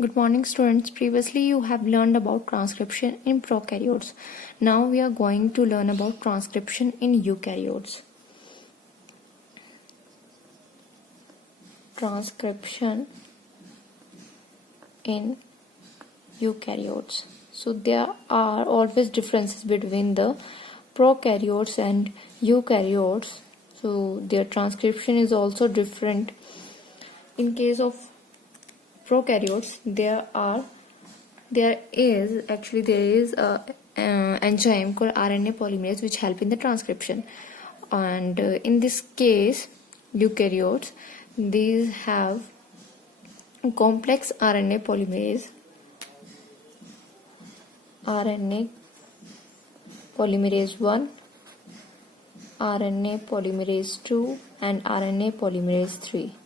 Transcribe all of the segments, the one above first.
Good morning, students. Previously, you have learned about transcription in prokaryotes. Now, we are going to learn about transcription in eukaryotes. Transcription in eukaryotes. So, there are always differences between the prokaryotes and eukaryotes. So, their transcription is also different. In case of prokaryotes, there is a enzyme called RNA polymerase which help in the transcription, and in this case eukaryotes, these have complex RNA polymerase 1, RNA polymerase 2 and RNA polymerase 3.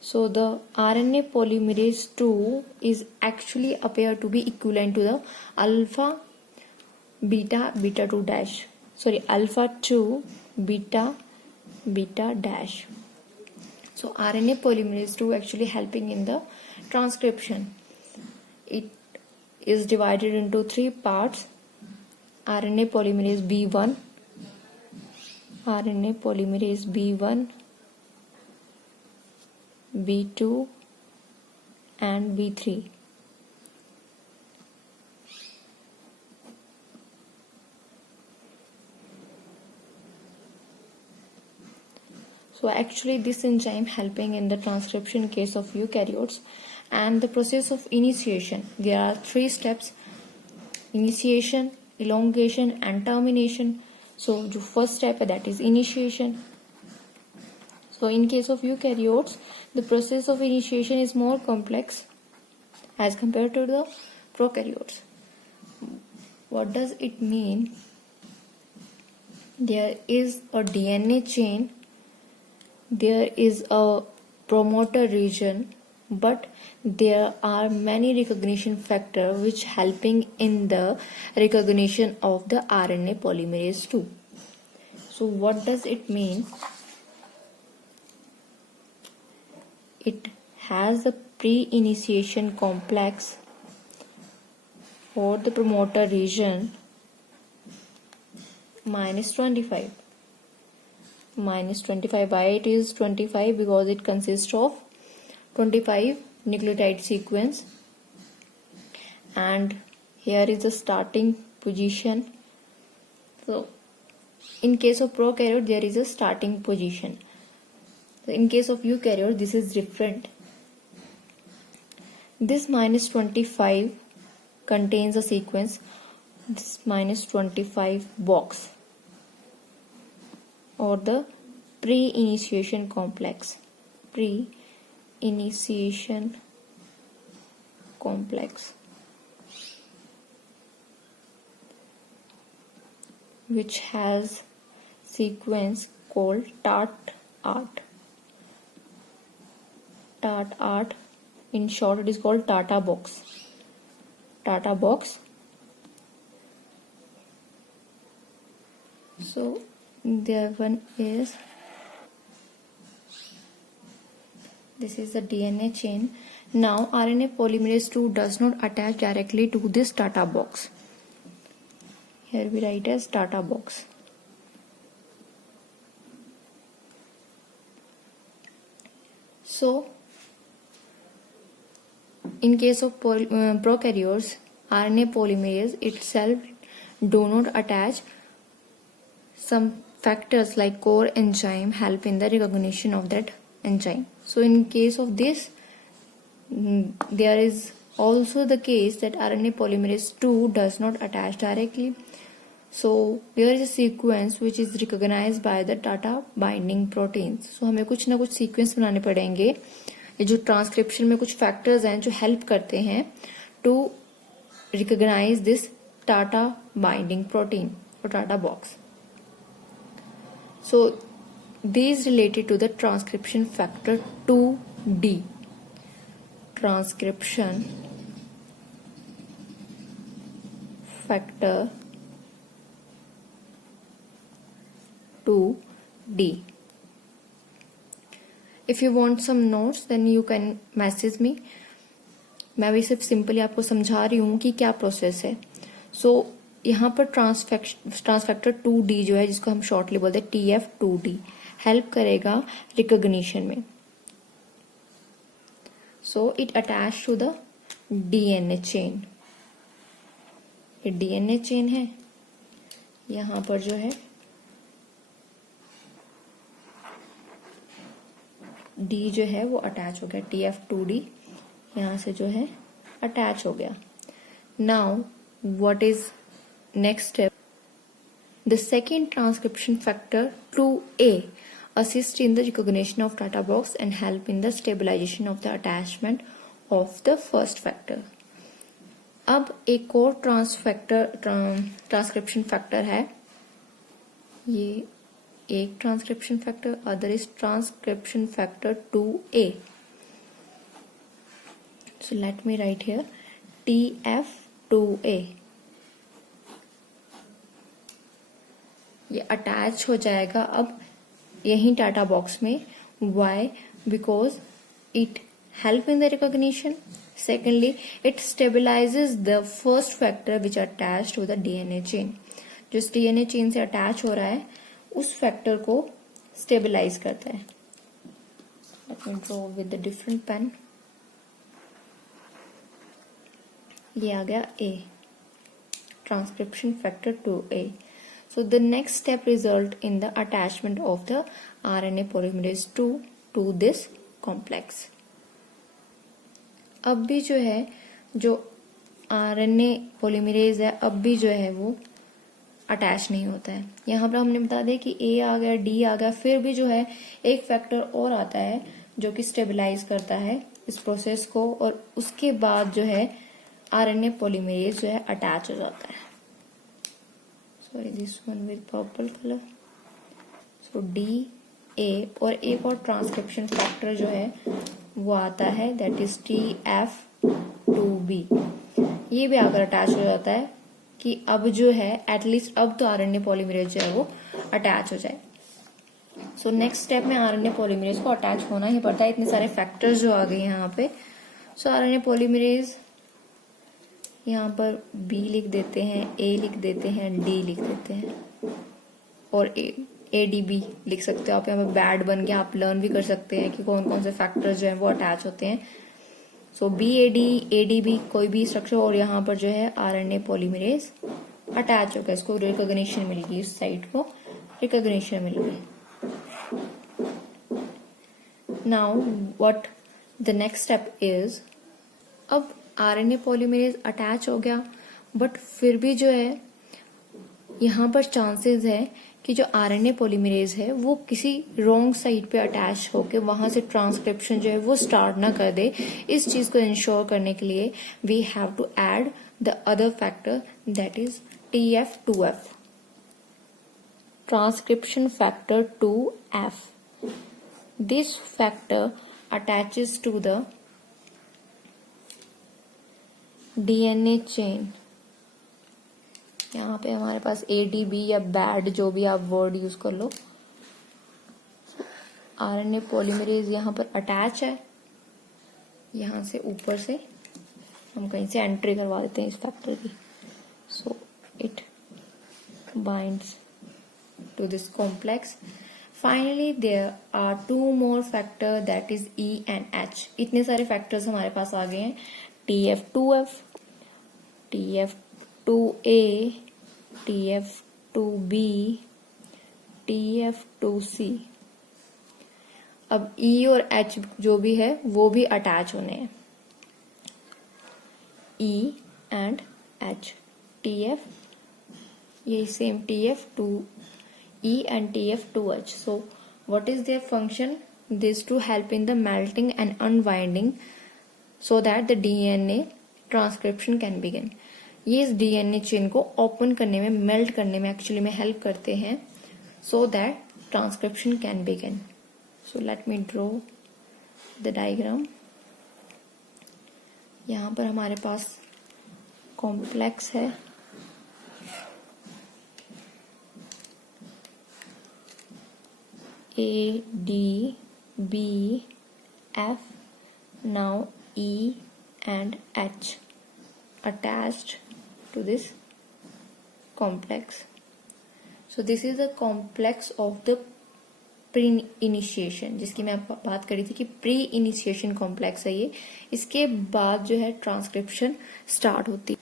So the RNA polymerase 2 is actually appear to be equivalent to the alpha 2 dash. Alpha 2 beta dash. So RNA polymerase 2 actually helping in the transcription. It is divided into 3 parts: RNA polymerase B1, RNA polymerase B1, B2 and B3. So actually this enzyme helping in the transcription case of eukaryotes. And the process of initiation, there are 3 steps: initiation, elongation and termination. So the first step, that is initiation. So in case of eukaryotes, the process of initiation is more complex as compared to the prokaryotes. What does it mean? There is a DNA chain, there is a promoter region, but there are many recognition factors which helping in the recognition of the RNA polymerase 2. So what does it mean? It has a pre-initiation complex for the promoter region -25. Why it is 25? Because it consists of 25 nucleotide sequence, and here is the starting position. So in case of prokaryote, there is a starting position. So in case of eukaryote, this is different. This -25 contains a sequence, this -25 box, or the pre-initiation complex. Which has sequence called TART. In short, it is called Tata box. So there one is, this is the DNA chain. Now RNA polymerase 2 does not attach directly to this Tata box. Here we write as Tata box. So in case of prokaryotes, RNA polymerase itself do not attach. Some factors like core enzyme help in the recognition of that enzyme. So in case of this, there is also the case that RNA polymerase 2 does not attach directly. So there is a sequence which is recognized by the Tata binding proteins. So हमें कुछ ना कुछ sequence बनाने पड़ेंगे, ये जो transcription में कुछ फैक्टर्स हैं जो हेल्प करते हैं to recognise this TATA binding protein और TATA box. So these related to the transcription factor 2D. Transcription factor 2D. If you want some notes then you can message me. मैं भी सिर्फ simply आपको समझा रही हूँ कि क्या प्रोसेस है। सो यहाँ पर ट्रांसफैक्टर 2D जो है, जिसको हम शॉर्टली बोलते हैं TF2D, हेल्प करेगा रिकॉग्निशन में। So it attach to the DNA chain. ये DNA चेन है, यहाँ पर जो है D जो है वो अटैच हो गया, TF2D यहाँ से जो है अटैच हो गया। Now what is next step? The second transcription factor 2A assist in the recognition of data box and help in the stabilization of the attachment of the first factor. अब एक और transcription factor है, ये एक transcription factor, other is transcription factor 2A. So let me write here TF2A. ये attach हो जाएगा अब यही डाटा बॉक्स में। Why? Because it help in the recognition. Secondly, it stabilizes the first factor which attached to the DNA chain. जो इस DNA chain से attach हो रहा है उस फैक्टर को स्टेबलाइज करता है। Let me draw with the different pen. ये आ गया A, transcription factor 2A. So the next step result in the attachment of the RNA polymerase 2 to this complex. अब भी जो है, जो RNA polymerase है, अब भी जो है वो अटैच नहीं होता है। यहाँ पर हमने बता दिया कि A आ गया, D आ गया, फिर भी जो है एक फैक्टर और आता है जो कि स्टेबलाइज करता है इस प्रोसेस को, और उसके बाद जो है RNA polymerase जो है अटैच हो जाता है। Sorry, this one with purple color. So DA, और एक और ट्रांसक्रिप्शन फैक्टर जो है वो आता है, दैट इज TF2B। ये भी आकर अटैच हो जाता है कि अब जो है एटलीस्ट अब तो RNA पॉलीमरेज जो है वो अटैच हो जाए। सो नेक्स्ट स्टेप में RNA पॉलीमरेज को अटैच होना ही पड़ता है, इतने सारे फैक्टर्स जो आ गए यहाँ पे। सो RNA पॉलीमरेज यहाँ पर B लिख देते हैं, A लिख देते हैं, D लिख देते हैं, और ADB लिख सकते हो आप। यहाँ पर बैड बन गया, आप लर्न भी कर सकते हैं कि कौन कौन से फैक्टर्स जो हैं वो अटैच होते हैं। सो BAD, ADB कोई भी स्ट्रक्चर, और यहाँ पर जो है RNA पॉलीमरेज अटैच हो गया, इसको रिकॉग्निशन मिल गई, इस साइट को रिकॉग्निशन मिल गई। Now what the next step is, अब RNA पॉलीमरेज अटैच हो गया, बट फिर भी जो है यहाँ पर चांसेस है कि जो RNA पॉलीमरेज है वो किसी रॉन्ग साइट पे अटैच होके वहां से ट्रांसक्रिप्शन जो है वो स्टार्ट ना कर दे। इस चीज को इंश्योर करने के लिए we have to add the other factor, that is TF2F, transcription factor 2F. This factor attaches to the DNA chain. यहाँ पे हमारे पास ADB या बैड, जो भी आप वर्ड यूज कर लो, RNA पॉलीमरेज यहाँ पर अटैच है। यहाँ से ऊपर से हम कहीं से एंट्री करवा देते हैं इस फैक्टर की। So it binds to this complex. Finally there are 2 more factor, that is E and H. इतने सारे फैक्टर्स हमारे पास आ गए हैं, TF2F, TF2A, TF2B, TF2C. अब E और H जो भी है वो भी अटैच होने हैं, E and H, TF, ये same TF2E and TF2H. So what is their function? This to help in the melting and unwinding so that the DNA transcription can begin. ये इस DNA चेन को open करने में, melt करने में actually में help करते हैं, so that transcription can begin. So let me draw the diagram. यहाँ पर हमारे पास कॉम्प्लेक्स है, AD B, F, now E and H attached to this complex. So this is the complex of the pre initiation, जिसकी मैं बात करी थी कि प्री इनिशिएशन कॉम्प्लेक्स है ये. इसके बाद जो है ट्रांसक्रिप्शन स्टार्ट होती.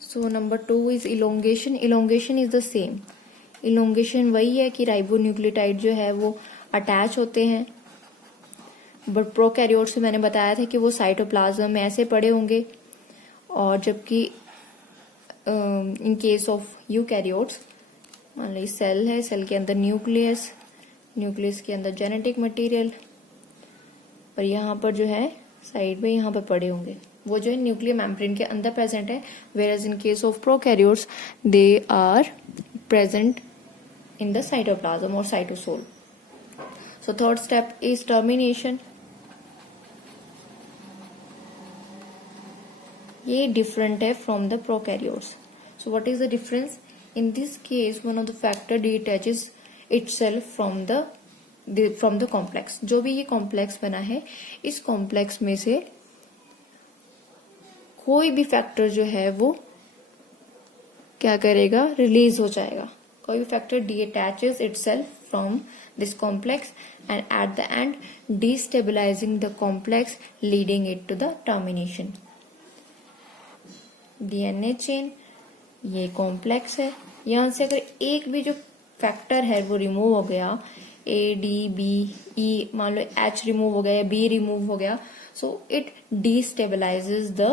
So number 2 is elongation. Elongation is the same. Elongation वही है कि राइबोन्यूक्लियोटाइड जो है वो अटैच होते हैं, बट प्रोकैरियोट्स में मैंने बताया था कि वो साइटोप्लाज्म में ऐसे पड़े होंगे, और जबकि इन केस ऑफ यूकैरियोट्स, मान लीजिए सेल है, सेल के अंदर न्यूक्लियस, न्यूक्लियस के अंदर जेनेटिक मटेरियल, और यहाँ पर जो है साइड में यहाँ पर पड़े होंगे, वो जो है न्यूक्लियर मेम्ब्रेन के अंदर प्रेजेंट है. Where in case of prokaryotes they are present in the cytoplasm और cytosol. So third step is termination. ये डिफरेंट है from the prokaryotes. So what is the difference? In this case one of the factor detaches itself from the complex. जो भी ये complex बना है, इस complex में से कोई भी फैक्टर जो है वो क्या करेगा, रिलीज हो जाएगा. कोई भी factor detaches itself from this complex and at the end destabilising the complex leading it to the termination. DNA chain, ये कॉम्प्लेक्स है. यहां से अगर एक भी जो फैक्टर है वो रिमूव हो गया, ए डी बी ई, मान लो एच रिमूव हो गया या बी रिमूव हो गया, सो इट डिस्टेबलाइजेस द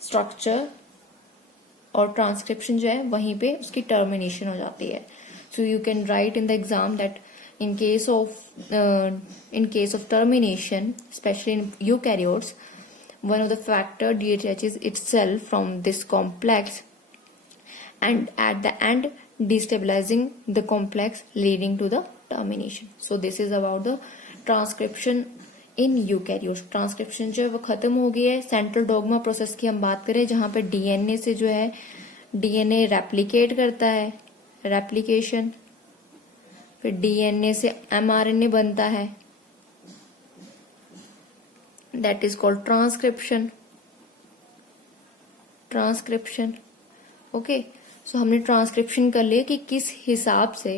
स्ट्रक्चर और ट्रांसक्रिप्शन जो है वहीं पे उसकी टर्मिनेशन हो जाती है. So you can write in the exam that in case of termination, specially in eukaryotes, one of the factor detaches itself from this complex and at the end destabilizing the complex leading to the termination. So this is about the transcription in eukaryotes. Transcription जो है वो खत्म हो गई है. Central dogma process की हम बात करें, जहां पे डीएनए से जो है डीएनए रेप्लिकेट करता है, रेप्लिकेशन, फिर डीएनए से एमआरएनए बनता है, that is called transcription. Okay, so हमने ट्रांसक्रिप्शन कर लिया कि किस हिसाब से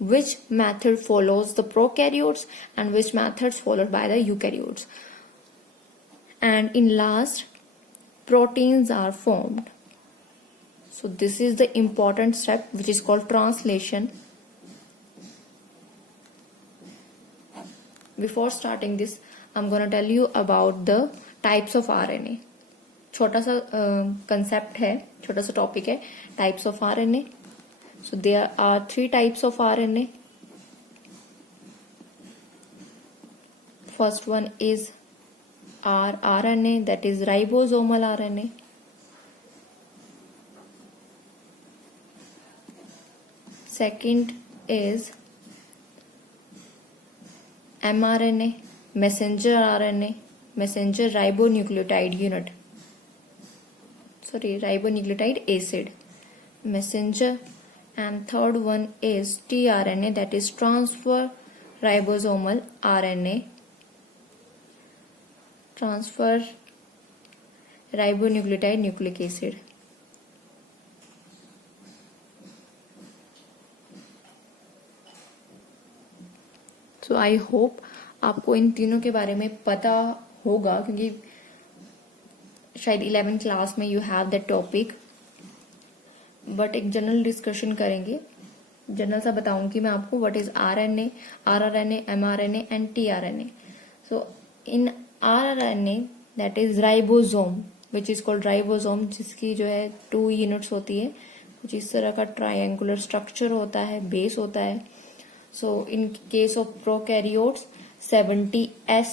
which method follows the prokaryotes and which methods followed by the eukaryotes, and in last proteins are formed. So this is the important step which is called translation. Before starting this, I'm going to tell you about the types of RNA. छोटा सा concept है, छोटा सा topic है, types of RNA. So there are 3 types of RNA. First one is rRNA, that is ribosomal RNA. Second is mRNA, messenger RNA, messenger ribonucleotide unit. Ribonucleotide acid, messenger. And third one is tRNA, that is transfer ribosomal RNA, transfer ribonucleotide nucleic acid. So I hope आपको इन तीनों के बारे में पता होगा, क्योंकि शायद 11th class में you have that topic. But एक जनरल डिस्कशन करेंगे, जनरल सा बताऊंगी मैं आपको what is RNA, rRNA, mRNA and tRNA. So in rRNA that is ribosome which is called ribosome, जिसकी जो है 2 यूनिट्स होती है, कुछ इस तरह का ट्रायंगुलर स्ट्रक्चर होता है, बेस होता है. So in case of prokaryotes 70S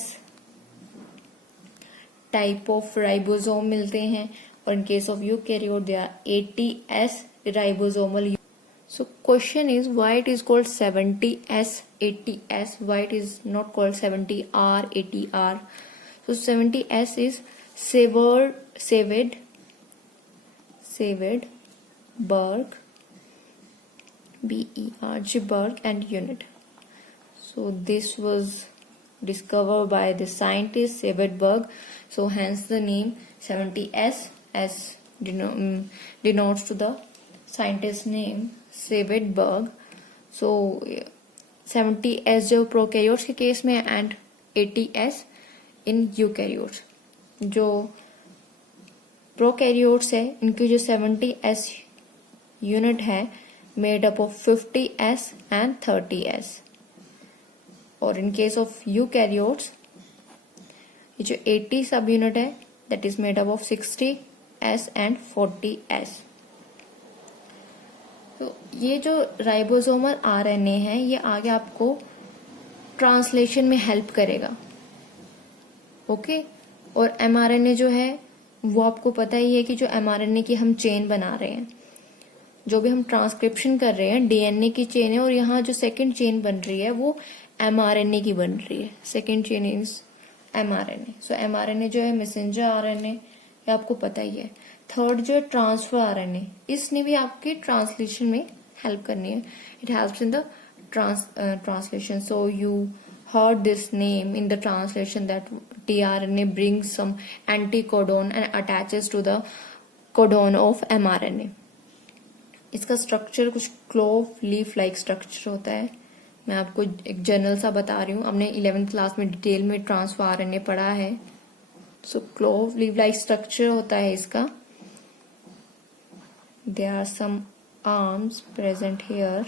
type of ribosome मिलते हैं, और in case of eukaryote they are 80S ribosomal. So question is why it is called 70S 80S, why it is not called 70R 80R. So 70S is Saved, Berg, BERG, Berg and unit. So this was discovered by the scientist Svedberg. So hence the name 70S as denotes to the scientist name Svedberg. So 70S जो prokaryotes के case में and 80S in eukaryotes. जो prokaryotes है इनकी जो 70S unit है made up of 50S and 30S. और in case of eukaryotes ये जो 80 सब यूनिट है that is made up of 60S and 40S. तो ये जो राइबोसोमल आरएनए है ये आगे आपको ट्रांसलेशन में हेल्प करेगा. ओके. और एमआरएनए जो है वो आपको पता ही है कि जो एमआरएनए की हम चेन बना रहे हैं, जो भी हम ट्रांसक्रिप्शन कर रहे हैं डीएनए की चेन है, और यहाँ जो सेकंड चेन बन रही है वो एमआरएनए की बन रही है. Second chain is mRNA. So mRNA जो है मैसेंजर आरएनए, ये आपको पता ही है. थर्ड जो है ट्रांसफर आरएनए, इसने भी आपके ट्रांसलेशन में हेल्प करनी है. It helps in the translation. So you heard this name in the translation that tRNA brings some anticodon and attaches to the codon of mRNA. इसका स्ट्रक्चर कुछ क्लोव लीफ लाइक स्ट्रक्चर होता है. मैं आपको एक general सा बता रही हूँ. हमने 11th क्लास में डिटेल में ट्रांसफर आरएनए पढ़ा है. सो क्लोव लीफ लाइक स्ट्रक्चर होता है इसका. There are some arms present here.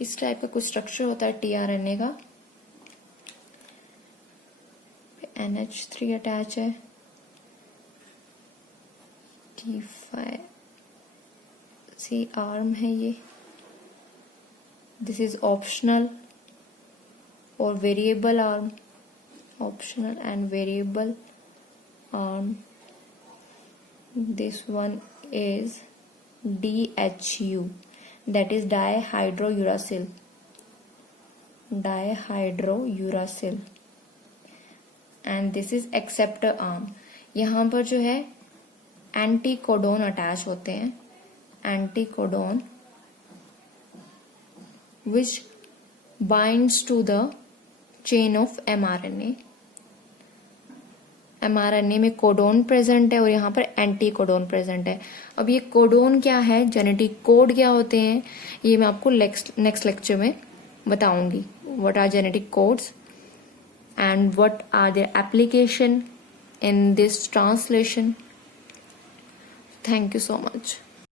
इस टाइप का कुछ स्ट्रक्चर होता है टीआरएनए का. NH3 अटैच है. T5C आर्म है ये. दिस इज ऑप्शनल और variable arm. Optional and variable arm. This one is DHU. That is dihydrouracil. Dihydrouracil. And this is acceptor arm. यहाँ पर जो है एंटीकोडोन अटैच होते हैं. Anticodon which binds to the chain of mRNA. mRNA में codon present है और यहाँ पर एंटी कोडोन प्रेजेंट है. अब ये कोडोन क्या है, जेनेटिक कोड क्या होते हैं, ये मैं आपको नेक्स्ट लेक्चर में बताऊंगी. What are genetic codes and what are their application in this translation. Thank you so much.